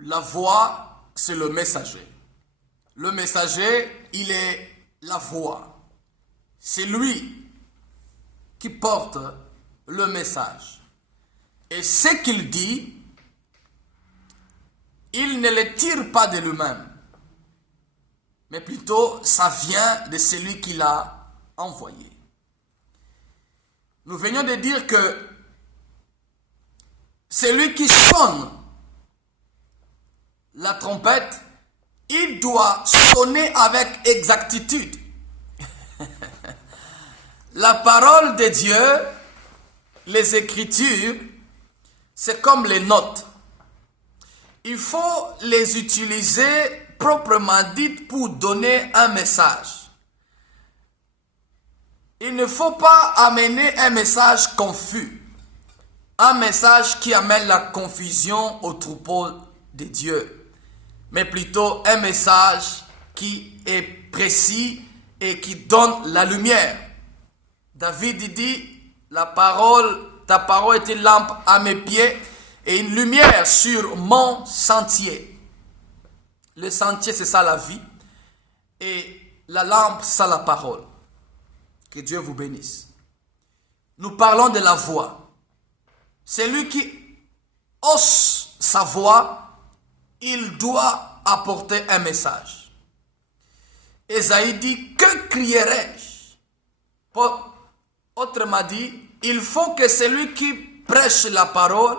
La voix, c'est le messager. Le messager, il est la voix. C'est lui qui porte le message. Et ce qu'il dit, il ne le tire pas de lui-même, mais plutôt ça vient de celui qui l'a envoyé. Nous venions de dire que celui qui sonne la trompette, il doit sonner avec exactitude. La parole de Dieu, les Écritures, c'est comme les notes. Il faut les utiliser proprement dites pour donner un message. Il ne faut pas amener un message confus, un message qui amène la confusion au troupeau de Dieu, mais plutôt un message qui est précis et qui donne la lumière. David dit, ta parole est une lampe à mes pieds et une lumière sur mon sentier. Le sentier, c'est ça la vie. Et la lampe, c'est la parole. Que Dieu vous bénisse. Nous parlons de la voix. Celui qui hausse sa voix, il doit apporter un message. Ésaïe dit, que crierai-je? Autrement dit, il faut que celui qui prêche la parole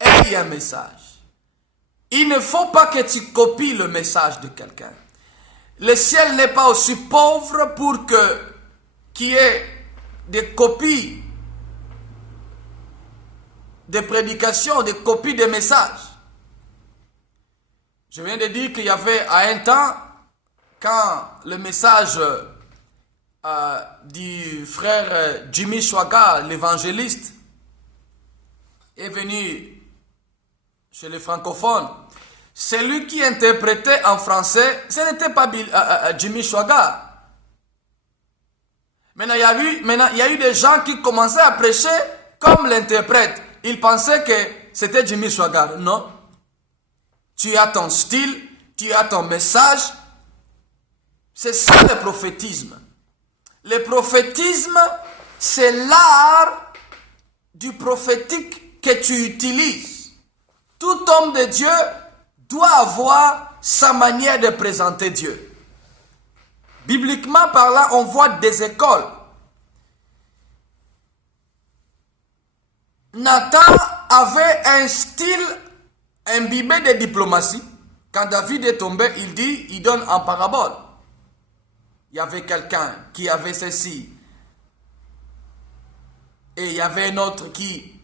ait un message. Il ne faut pas que tu copies le message de quelqu'un. Le ciel n'est pas aussi pauvre pour qu'il y ait des copies de prédications, des copies de messages. Je viens de dire qu'il y avait à un temps, quand le message du frère Jimmy Swaggart, l'évangéliste, est venu chez les francophones, celui qui interprétait en français, ce n'était pas Jimmy Swaggart. Maintenant, il y a eu des gens qui commençaient à prêcher comme l'interprète. Ils pensaient que c'était Jimmy Swaggart. Non. Tu as ton style, tu as ton message. C'est ça le prophétisme. Le prophétisme, c'est l'art du prophétique que tu utilises. Tout homme de Dieu doit avoir sa manière de présenter Dieu. Bibliquement parlant, on voit des écoles. Nathan avait un style imbibé de diplomatie. Quand David est tombé, il donne en parabole. Il y avait quelqu'un qui avait ceci. Et il y avait un autre qui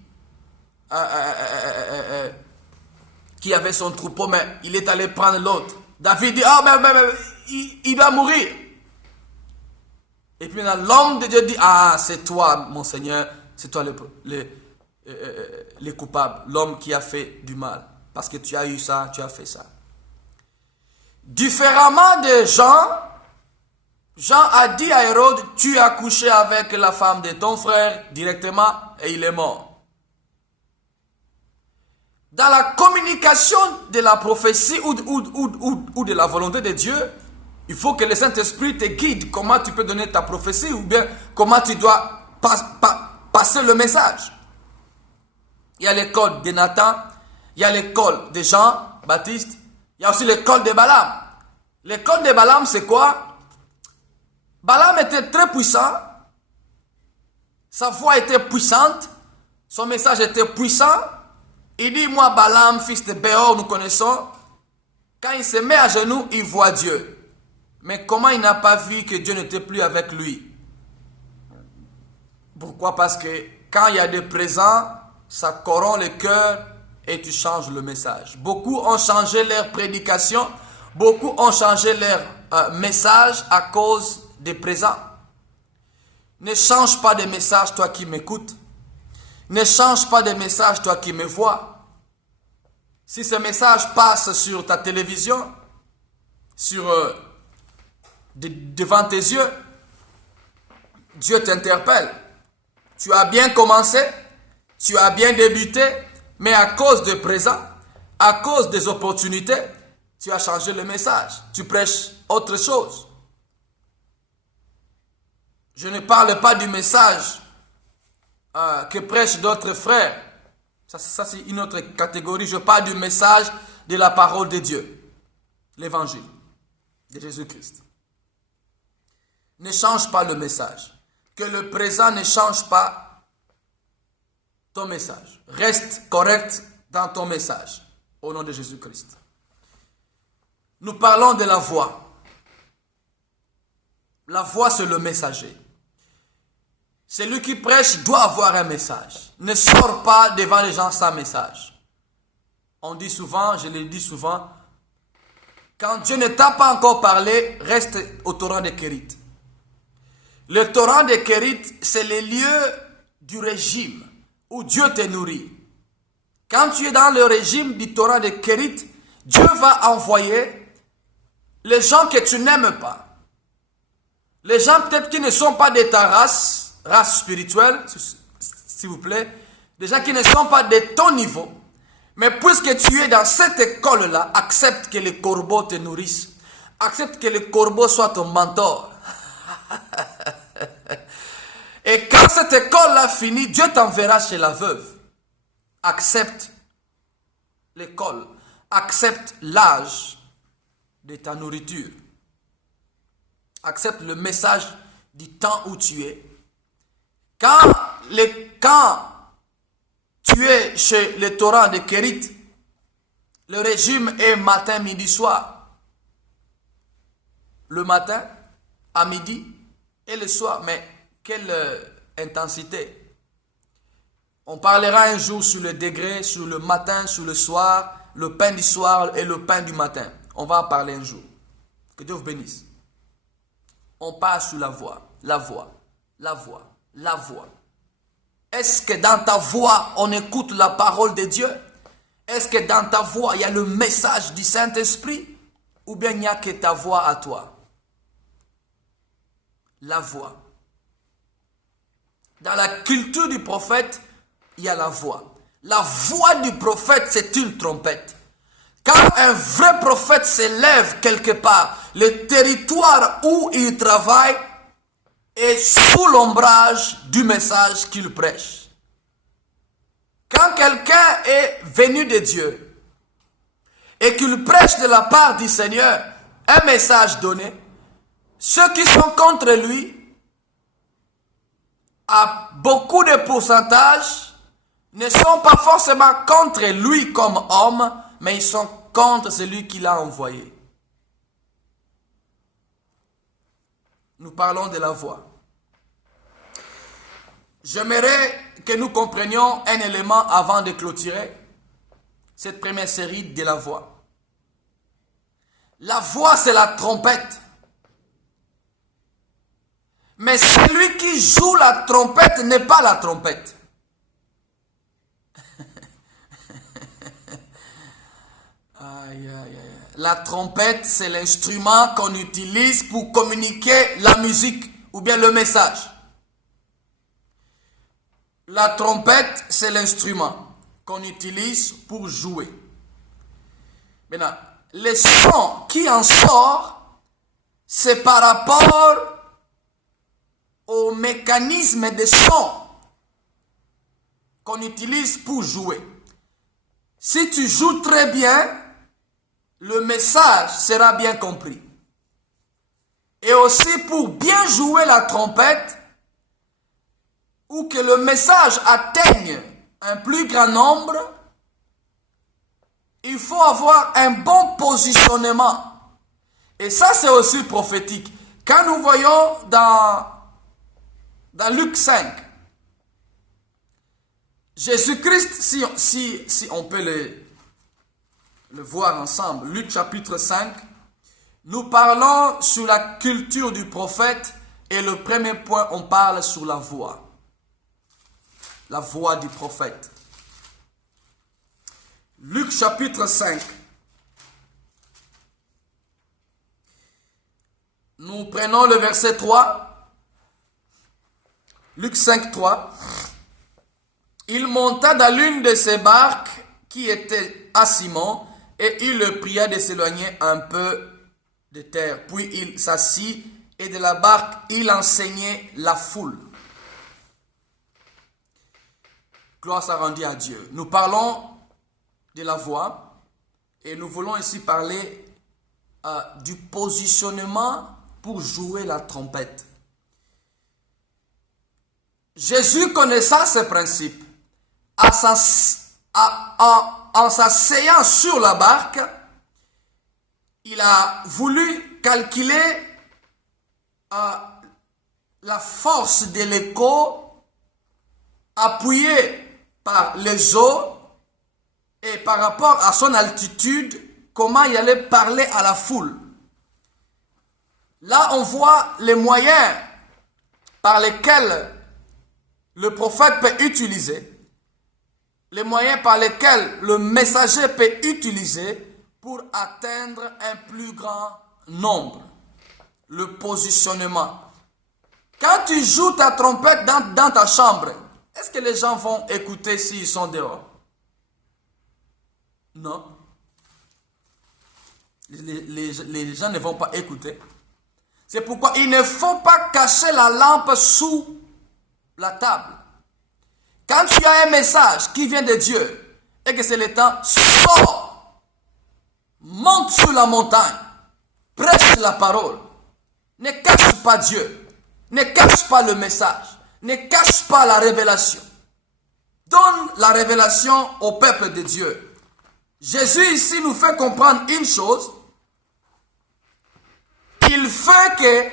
avait son troupeau, mais il est allé prendre l'autre. David dit, il va mourir. Et puis l'homme de Dieu dit, c'est toi, mon Seigneur, c'est toi le coupable, l'homme qui a fait du mal. Parce que tu as eu ça, tu as fait ça. Différemment de Jean a dit à Hérode, tu as couché avec la femme de ton frère directement et il est mort. Dans la communication de la prophétie ou de la volonté de Dieu, il faut que le Saint-Esprit te guide comment tu peux donner ta prophétie ou bien comment tu dois passer le message. Il y a l'école de Nathan, il y a l'école de Jean-Baptiste, il y a aussi l'école de Balaam. L'école de Balaam, c'est quoi? Balaam était très puissant, sa voix était puissante, son message était puissant. Il dit, moi Balaam, fils de Béor, nous connaissons, quand il se met à genoux, il voit Dieu. Mais comment il n'a pas vu que Dieu n'était plus avec lui? Pourquoi? Parce que quand il y a des présents, ça corrompt le cœur et tu changes le message. Beaucoup ont changé leur prédication, beaucoup ont changé leur message à cause des présents. Ne change pas de message, toi qui m'écoutes. Ne change pas de message, toi qui me vois. Si ce message passe sur ta télévision, devant tes yeux, Dieu t'interpelle. Tu as bien commencé, tu as bien débuté, mais à cause de présent, À cause des opportunités, tu as changé le message. Tu prêches autre chose. Je ne parle pas du message que prêchent d'autres frères. Ça c'est une autre catégorie. Je parle du message de la parole de Dieu. L'évangile de Jésus-Christ. Ne change pas le message. Que le présent ne change pas ton message. Reste correct dans ton message. Au nom de Jésus-Christ. Nous parlons de la voix. La voix, c'est le messager. Celui qui prêche doit avoir un message. Ne sors pas devant les gens sans message. On dit souvent, je le dis souvent, quand Dieu ne t'a pas encore parlé, reste au torrent de Kérit. Le torrent de Kérit, c'est le lieu du régime où Dieu te nourrit. Quand tu es dans le régime du torrent de Kérit, Dieu va envoyer les gens que tu n'aimes pas. Les gens peut-être qui ne sont pas de ta race spirituelle, s'il vous plaît, des gens qui ne sont pas de ton niveau, mais puisque tu es dans cette école-là, accepte que les corbeaux te nourrissent, accepte que les corbeaux soient ton mentor. Et quand cette école-là finit, Dieu t'enverra chez la veuve. Accepte l'école, accepte l'âge de ta nourriture, accepte le message du temps où tu es. Quand tu es chez le torrent de Kérit, le régime est matin, midi, soir. Le matin, à midi et le soir. Mais quelle intensité! On parlera un jour sur le degré, sur le matin, sur le soir, le pain du soir et le pain du matin. On va en parler un jour. Que Dieu vous bénisse. On parle sur la voix, la voix, la voix. La voix. Est-ce que dans ta voix, on écoute la parole de Dieu? Est-ce que dans ta voix, il y a le message du Saint-Esprit? Ou bien il n'y a que ta voix à toi? La voix. Dans la culture du prophète, il y a la voix. La voix du prophète, c'est une trompette. Quand un vrai prophète s'élève quelque part, le territoire où il travaille est sous l'ombrage du message qu'il prêche. Quand quelqu'un est venu de Dieu et qu'il prêche de la part du Seigneur un message donné, ceux qui sont contre lui, à beaucoup de pourcentages, ne sont pas forcément contre lui comme homme, mais ils sont contre celui qui l'a envoyé. Nous parlons de la voix. J'aimerais que nous comprenions un élément avant de clôturer cette première série de la voix. La voix, c'est la trompette. Mais celui qui joue la trompette n'est pas la trompette. Aïe, aïe, aïe. La trompette, c'est l'instrument qu'on utilise pour communiquer la musique ou bien le message. La trompette, c'est l'instrument qu'on utilise pour jouer. Maintenant, le son qui en sort, c'est par rapport au mécanisme de son qu'on utilise pour jouer. Si tu joues très bien, le message sera bien compris. Et aussi pour bien jouer la trompette, ou que le message atteigne un plus grand nombre, il faut avoir un bon positionnement. Et ça, c'est aussi prophétique. Quand nous voyons dans Luc 5, Jésus-Christ, si on peut le voir ensemble, Luc chapitre 5, nous parlons sur la culture du prophète et le premier point, on parle sur la voix. La voix du prophète. Luc chapitre 5. Nous prenons le verset 3. Luc 5, 3. Il monta dans l'une de ces barques qui était à Simon, et il le pria de s'éloigner un peu de terre. Puis il s'assit, et de la barque, il enseignait la foule. Gloire soit rendue à Dieu. Nous parlons de la voix, et nous voulons ici parler du positionnement pour jouer la trompette. Jésus connaissant ce principe, en s'asseyant sur la barque, il a voulu calculer la force de l'écho appuyé par les eaux et par rapport à son altitude, comment il allait parler à la foule. Là, on voit les moyens par lesquels le prophète peut utiliser, les moyens par lesquels le messager peut utiliser pour atteindre un plus grand nombre. Le positionnement. Quand tu joues ta trompette dans ta chambre, est-ce que les gens vont écouter s'ils sont dehors? Non. Les gens ne vont pas écouter. C'est pourquoi il ne faut pas cacher la lampe sous la table. Quand tu as un message qui vient de Dieu et que c'est le temps, sors, monte sur la montagne, prêche la parole. Ne cache pas Dieu, ne cache pas le message, ne cache pas la révélation. Donne la révélation au peuple de Dieu. Jésus ici nous fait comprendre une chose. Il fait que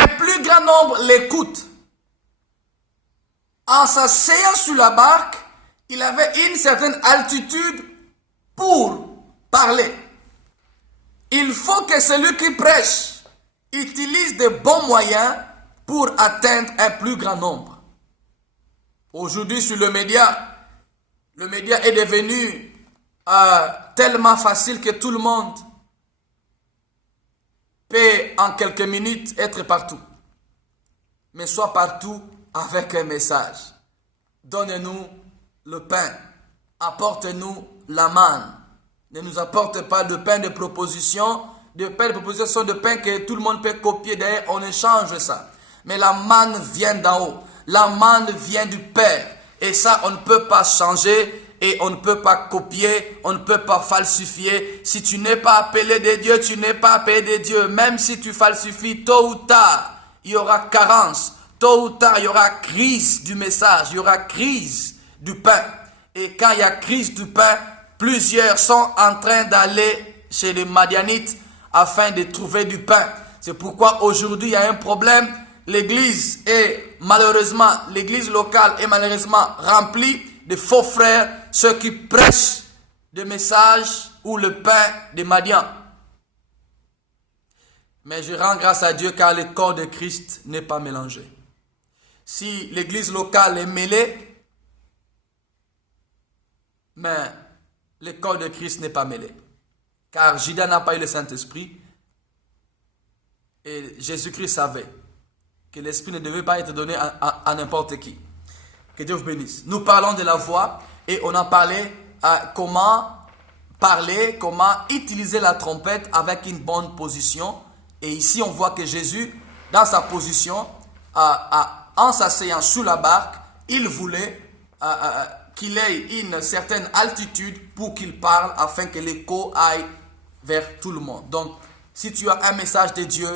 un plus grand nombre l'écoute. En s'asseyant sur la barque, il avait une certaine altitude pour parler. Il faut que celui qui prêche utilise de bons moyens pour atteindre un plus grand nombre. Aujourd'hui, sur le média est devenu tellement facile que tout le monde peut en quelques minutes être partout. Mais sois partout avec un message. Donne-nous le pain. Apporte-nous la manne. Ne nous apporte pas de pain de proposition. De pain de proposition, de pain que tout le monde peut copier. D'ailleurs, on échange ça. Mais la manne vient d'en haut. La manne vient du Père. Et ça, on ne peut pas changer. Et on ne peut pas copier, on ne peut pas falsifier. Si tu n'es pas appelé de Dieu, tu n'es pas appelé de Dieu. Même si tu falsifies, tôt ou tard, il y aura carence. Tôt ou tard, il y aura crise du message, il y aura crise du pain. Et quand il y a crise du pain, plusieurs sont en train d'aller chez les Madianites afin de trouver du pain. C'est pourquoi aujourd'hui, il y a un problème. L'église locale est malheureusement remplie de faux frères, ceux qui prêchent des messages ou le pain des Madians. Mais je rends grâce à Dieu car le corps de Christ n'est pas mélangé. Si l'église locale est mêlée, mais le corps de Christ n'est pas mêlé. Car Judas n'a pas eu le Saint-Esprit et Jésus-Christ savait que l'Esprit ne devait pas être donné à n'importe qui. Que Dieu vous bénisse. Nous parlons de la voix et on a parlé comment parler, comment utiliser la trompette avec une bonne position. Et ici, on voit que Jésus, dans sa position, en s'asseyant sous la barque, il voulait qu'il ait une certaine altitude pour qu'il parle afin que l'écho aille vers tout le monde. Donc, si tu as un message de Dieu,